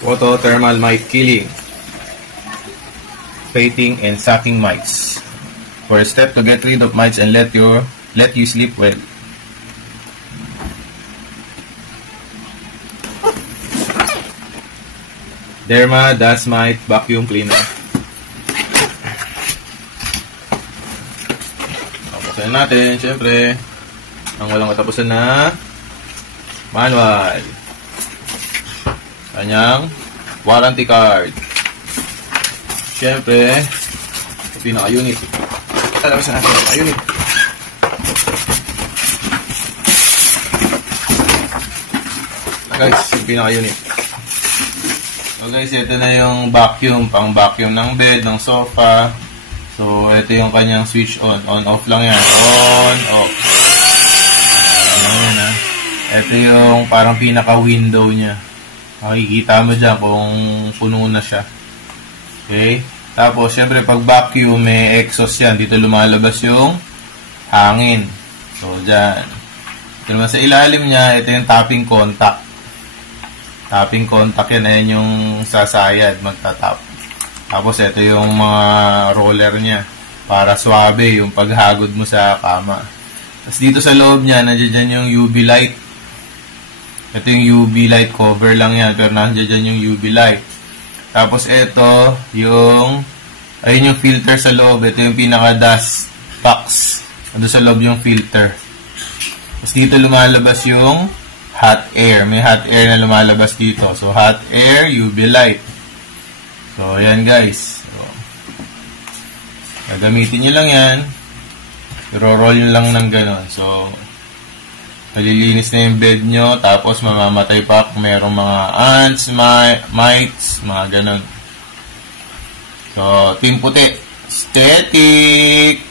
Photothermal mite killing, fating and sucking mites. First step to get rid of mites and let you sleep well. Derma Dust Mite Vacuum Cleaner. Tapusin natin, syempre, ang walang katapusan na manual. Kanyang warranty card. Syempre, pinaka-unit. Talabasan natin, pinaka-unit. Guys, yung pinaka-unit. So guys, ito na yung vacuum, pang vacuum ng bed, ng sofa. So, ito yung kanyang switch on. On-off lang yan. On-off. Alam yan ha. Ito yung parang pinaka-window niya. Makikita mo dyan kung puno na siya. Okay? Tapos, syempre, pag vacuum, may exhaust yan. Dito lumalabas yung hangin. So, dyan. Ito naman sa ilalim niya, ito yung tapping contact. Tapping contact yan. Ayan yung sasayad, magtatap. Tapos, ito yung mga roller niya. Para swabe yung paghagod mo sa kama. Tapos, dito sa loob niya, nandiyan yung UV light. Ito yung UV light cover lang yan. Pero nandiyan yung UV light. Tapos, ito yung ayun yung filter sa loob. Ito yung pinaka-dust box. Ando sa loob yung filter. Tapos, dito lumalabas yung hot air. May hot air na lumalabas dito. So, hot air, UV light. So, ayan guys. So, gagamitin nyo lang yan. I-roll nyo lang ng ganon. So, malilinis na yung bed nyo. Tapos, mamamatay pa kung mayroong mga ants, mites, mga ganon. So, team puti. Static!